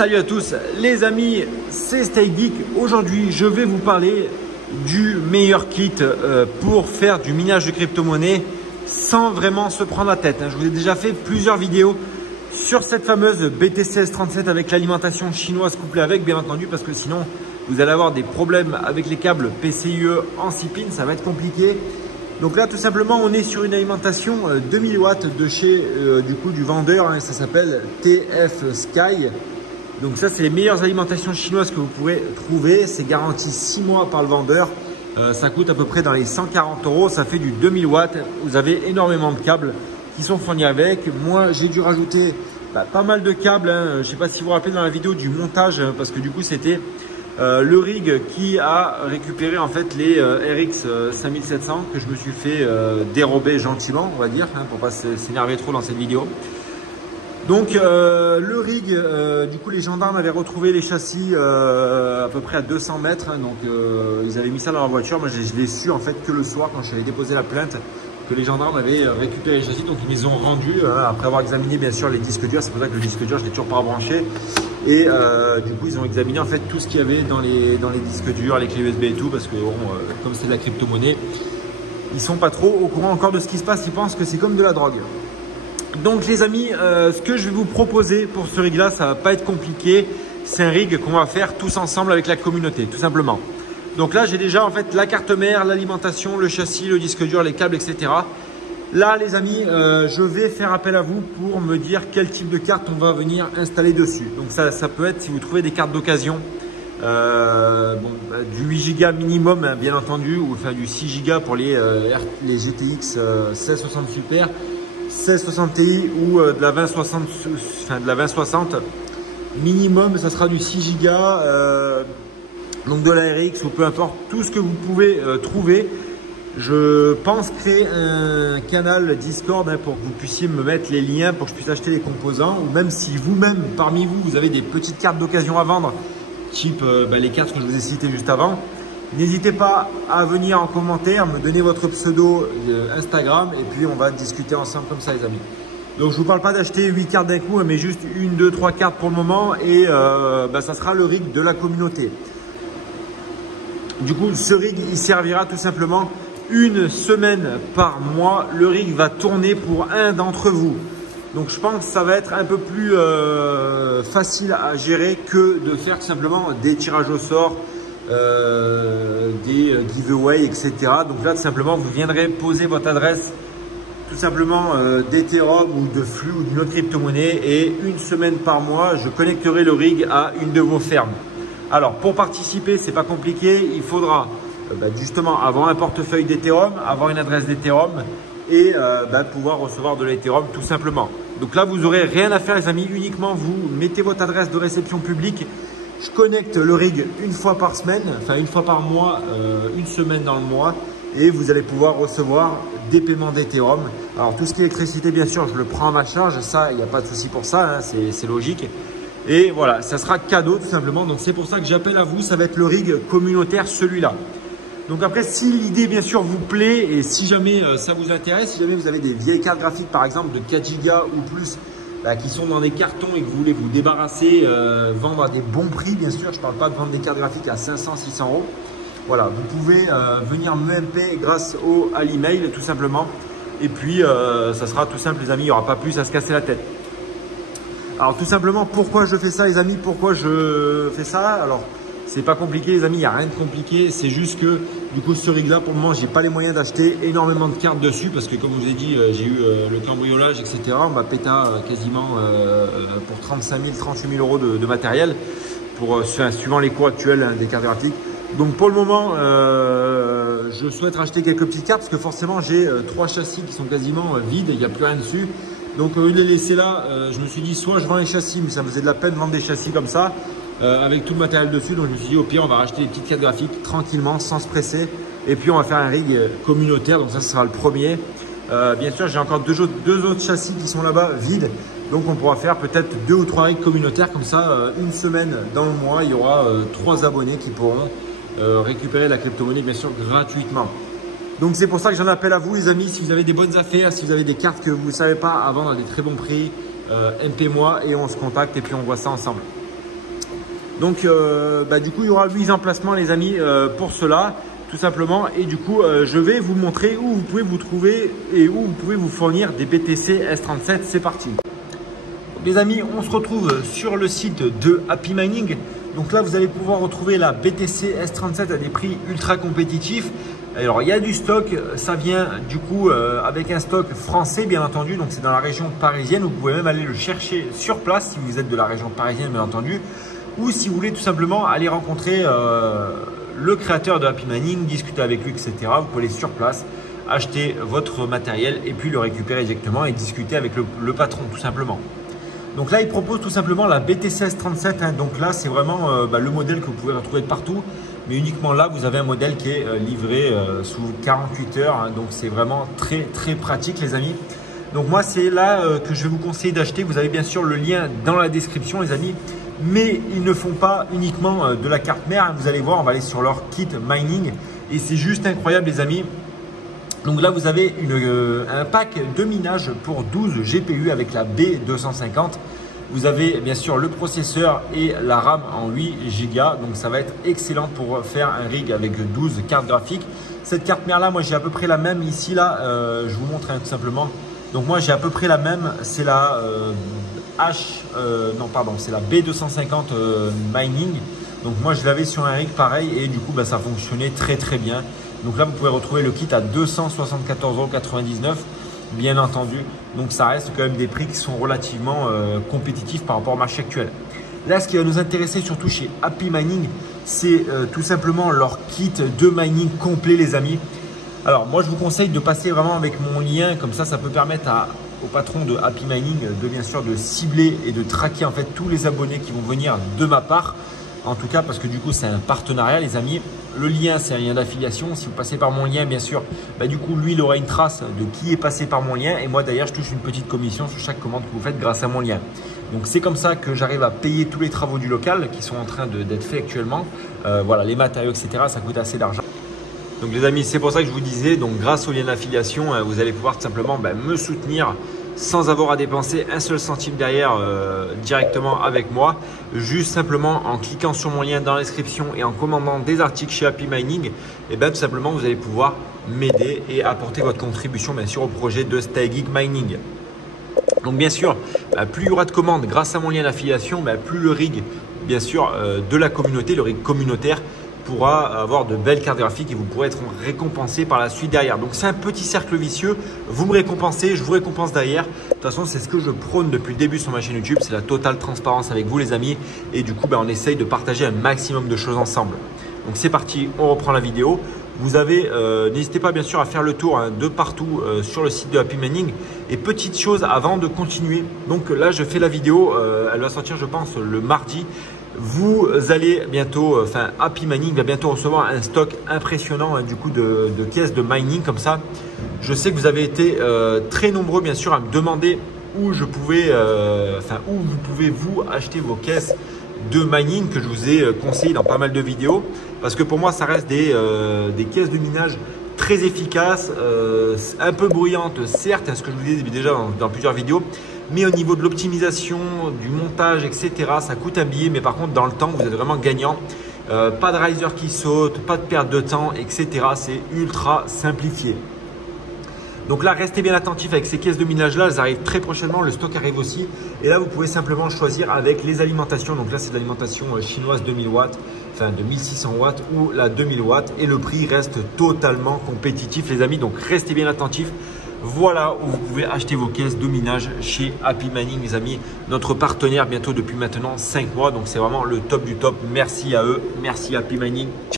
Salut à tous les amis, c'est StakeGeek. Aujourd'hui, je vais vous parler du meilleur kit pour faire du minage de crypto-monnaie sans vraiment se prendre la tête. Je vous ai déjà fait plusieurs vidéos sur cette fameuse BTC-S37 avec l'alimentation chinoise couplée avec, bien entendu, parce que sinon, vous allez avoir des problèmes avec les câbles PCIe en 6 pins, ça va être compliqué. Donc là, tout simplement, on est sur une alimentation 2000 watts de chez du vendeur, ça s'appelle TF Sky. Donc ça, c'est les meilleures alimentations chinoises que vous pourrez trouver. C'est garanti 6 mois par le vendeur. Ça coûte à peu près dans les 140 €. Ça fait du 2000 watts. Vous avez énormément de câbles qui sont fournis avec. Moi, j'ai dû rajouter pas mal de câbles. Je ne sais pas si vous vous rappelez dans la vidéo du montage, parce que du coup, c'était le rig qui a récupéré en fait les RX 5700 que je me suis fait dérober gentiment, on va dire, pour pas s'énerver trop dans cette vidéo. Donc le rig, du coup les gendarmes avaient retrouvé les châssis à peu près à 200 mètres, donc ils avaient mis ça dans leur voiture. Moi je l'ai su en fait que le soir quand j'avais déposé la plainte, que les gendarmes avaient récupéré les châssis, donc ils les ont rendus après avoir examiné bien sûr les disques durs. C'est pour ça que le disque dur je l'ai toujours pas rebranché. Et du coup ils ont examiné en fait tout ce qu'il y avait dans les disques durs, les clés USB et tout, parce que bon, comme c'est de la crypto-monnaie, ils sont pas trop au courant encore de ce qui se passe, ils pensent que c'est comme de la drogue. Donc les amis, ce que je vais vous proposer pour ce rig là, ça va pas être compliqué. C'est un rig qu'on va faire tous ensemble avec la communauté, tout simplement. Donc là j'ai déjà en fait la carte mère, l'alimentation, le châssis, le disque dur, les câbles, etc. Là les amis, je vais faire appel à vous pour me dire quel type de carte on va venir installer dessus. Donc ça peut être, si vous trouvez des cartes d'occasion, du 8 Go minimum bien entendu, ou enfin du 6 Go pour les GTX 1660 Super, 1660 Ti ou de la 2060, enfin de la 2060 minimum, ça sera du 6 Go, donc de la RX ou peu importe, tout ce que vous pouvez trouver. Je pense créer un canal Discord pour que vous puissiez me mettre les liens pour que je puisse acheter les composants, ou même si vous-même parmi vous, vous avez des petites cartes d'occasion à vendre, type les cartes que je vous ai citées juste avant. N'hésitez pas à venir en commentaire, me donner votre pseudo Instagram et puis on va discuter ensemble comme ça les amis. Donc je ne vous parle pas d'acheter 8 cartes d'un coup, mais juste 1, 2, 3 cartes pour le moment et ça sera le rig de la communauté. Du coup ce rig il servira tout simplement une semaine par mois. Le rig va tourner pour un d'entre vous. Donc je pense que ça va être un peu plus facile à gérer que de faire tout simplement des tirages au sort, des giveaways, etc. Donc là tout simplement vous viendrez poser votre adresse tout simplement d'Ethereum ou de Flux ou d'une autre crypto-monnaie et une semaine par mois je connecterai le rig à une de vos fermes. Alors pour participer c'est pas compliqué, il faudra justement avoir un portefeuille d'Ethereum, avoir une adresse d'Ethereum et pouvoir recevoir de l'Ethereum tout simplement. Donc là vous n'aurez rien à faire les amis, uniquement vous mettez votre adresse de réception publique. Je connecte le rig une fois par semaine, enfin une fois par mois, une semaine dans le mois et vous allez pouvoir recevoir des paiements d'Ethereum. Alors tout ce qui est électricité bien sûr je le prends à ma charge, ça il n'y a pas de souci pour ça, c'est logique. Et voilà, ça sera cadeau tout simplement, donc c'est pour ça que j'appelle à vous, ça va être le rig communautaire celui-là. Donc après si l'idée bien sûr vous plaît et si jamais ça vous intéresse, si jamais vous avez des vieilles cartes graphiques par exemple de 4 Go ou plus, qui sont dans des cartons et que vous voulez vous débarrasser, vendre à des bons prix bien sûr, je ne parle pas de vendre des cartes graphiques à 500, 600 €. Voilà, vous pouvez venir me MP grâce à l'email tout simplement. Et puis ça sera tout simple les amis, il n'y aura pas plus à se casser la tête. Alors tout simplement pourquoi je fais ça les amis, pourquoi je fais ça? Alors c'est pas compliqué les amis, il n'y a rien de compliqué, c'est juste que du coup ce rig là pour le moment j'ai pas les moyens d'acheter énormément de cartes dessus parce que comme je vous ai dit j'ai eu le cambriolage etc. On m'a pété quasiment pour 35 000, 38 000 € de matériel pour, suivant les cours actuels des cartes graphiques. Donc pour le moment je souhaite racheter quelques petites cartes parce que forcément j'ai 3 châssis qui sont quasiment vides, il n'y a plus rien dessus. Donc au lieu de les laisser là, je me suis dit soit je vends les châssis, mais ça me faisait de la peine de vendre des châssis comme ça avec tout le matériel dessus. Donc je me suis dit au pire on va racheter des petites cartes graphiques tranquillement sans se presser et puis on va faire un rig communautaire. Donc ça ce sera le premier. Bien sûr j'ai encore deux autres châssis qui sont là-bas vides. Donc on pourra faire peut-être 2 ou 3 rigs communautaires comme ça une semaine dans le mois. Il y aura 3 abonnés qui pourront récupérer la crypto-monnaie bien sûr gratuitement. Donc c'est pour ça que j'en appelle à vous les amis, si vous avez des bonnes affaires, si vous avez des cartes que vous ne savez pas à vendre à des très bons prix, MP moi et on se contacte et puis on voit ça ensemble. Donc du coup il y aura 8 emplacements les amis pour cela tout simplement, et du coup je vais vous montrer où vous pouvez vous trouver et où vous pouvez vous fournir des BTC S37. C'est parti. Les amis, on se retrouve sur le site de Happy Mining. Donc là vous allez pouvoir retrouver la BTC S37 à des prix ultra compétitifs. Alors il y a du stock, ça vient du coup avec un stock français bien entendu, donc c'est dans la région parisienne. Vous pouvez même aller le chercher sur place si vous êtes de la région parisienne bien entendu, ou si vous voulez tout simplement aller rencontrer le créateur de Happy Mining, discuter avec lui, etc. Vous pouvez aller sur place, acheter votre matériel et puis le récupérer directement et discuter avec le patron tout simplement. Donc là, il propose tout simplement la BTC S37. Hein. Donc là, c'est vraiment le modèle que vous pouvez retrouver de partout. Mais uniquement là, vous avez un modèle qui est livré sous 48 heures. Hein. Donc c'est vraiment très très pratique les amis. Donc moi, c'est là que je vais vous conseiller d'acheter. Vous avez bien sûr le lien dans la description les amis. Mais ils ne font pas uniquement de la carte mère. Hein. Vous allez voir, on va aller sur leur kit mining. Et c'est juste incroyable les amis. Donc là, vous avez un pack de minage pour 12 GPU avec la B250. Vous avez bien sûr le processeur et la RAM en 8 Go. Donc ça va être excellent pour faire un rig avec 12 cartes graphiques. Cette carte mère là, moi j'ai à peu près la même ici là. Je vous montre tout simplement. Donc moi j'ai à peu près la même. C'est la c'est la B250 Mining. Donc moi je l'avais sur un rig pareil et du coup ça fonctionnait très très bien. Donc là vous pouvez retrouver le kit à 274,99 €. Bien entendu, donc ça reste quand même des prix qui sont relativement compétitifs par rapport au marché actuel. Là, ce qui va nous intéresser surtout chez Happy Mining, c'est tout simplement leur kit de mining complet les amis. Alors moi, je vous conseille de passer vraiment avec mon lien, comme ça peut permettre au patron de Happy Mining de bien sûr de cibler et de traquer en fait tous les abonnés qui vont venir de ma part. En tout cas, parce que du coup, c'est un partenariat, les amis. Le lien, c'est un lien d'affiliation. Si vous passez par mon lien, bien sûr, du coup, lui, il aura une trace de qui est passé par mon lien. Et moi, d'ailleurs, je touche une petite commission sur chaque commande que vous faites grâce à mon lien. Donc, c'est comme ça que j'arrive à payer tous les travaux du local qui sont en train d'être faits actuellement. Voilà, les matériaux, etc. Ça coûte assez d'argent. Donc, les amis, c'est pour ça que je vous disais, donc, grâce au lien d'affiliation, vous allez pouvoir tout simplement me soutenir sans avoir à dépenser un seul centime derrière directement avec moi, juste simplement en cliquant sur mon lien dans la description et en commandant des articles chez Happy Mining, et tout simplement vous allez pouvoir m'aider et apporter votre contribution bien sûr au projet de Stay Geek Mining. Donc bien sûr, plus il y aura de commandes grâce à mon lien d'affiliation, plus le rig bien sûr de la communauté, le rig communautaire, pourra avoir de belles cartes graphiques et vous pourrez être récompensé par la suite derrière. Donc c'est un petit cercle vicieux, vous me récompensez, je vous récompense derrière. De toute façon, c'est ce que je prône depuis le début sur ma chaîne YouTube, c'est la totale transparence avec vous les amis. Et du coup, on essaye de partager un maximum de choses ensemble. Donc c'est parti, on reprend la vidéo. Vous avez, n'hésitez pas bien sûr à faire le tour de partout sur le site de Happy Mining. Et petite chose avant de continuer, donc là je fais la vidéo, elle va sortir je pense le mardi. Vous allez bientôt, Happy Mining va bientôt recevoir un stock impressionnant du coup de caisses de mining comme ça. Je sais que vous avez été très nombreux bien sûr à me demander où je pouvais, où vous pouvez vous acheter vos caisses de mining que je vous ai conseillé dans pas mal de vidéos. Parce que pour moi ça reste des caisses de minage très efficaces, un peu bruyantes certes, ce que je vous disais déjà dans plusieurs vidéos. Mais au niveau de l'optimisation, du montage, etc., ça coûte un billet. Mais par contre, dans le temps, vous êtes vraiment gagnant. Pas de riser qui saute, pas de perte de temps, etc. C'est ultra simplifié. Donc là, restez bien attentifs avec ces caisses de minage là. Elles arrivent très prochainement. Le stock arrive aussi. Et là, vous pouvez simplement choisir avec les alimentations. Donc là, c'est de l'alimentation chinoise 2000 watts, de 1600 watts ou la 2000 watts. Et le prix reste totalement compétitif, les amis. Donc restez bien attentifs. Voilà où vous pouvez acheter vos caisses de minage chez Happy Mining, les amis. Notre partenaire bientôt depuis maintenant 5 mois. Donc, c'est vraiment le top du top. Merci à eux. Merci Happy Mining.